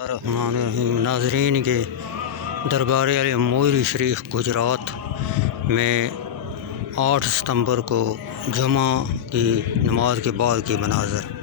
बिस्मिल्लाहिर्रहमानिर्रहीम। नाज़रीन के दरबार अल-मोइरी शरीफ गुजरात में 8 सितंबर को जुमा की नमाज के बाद के मनाज़र।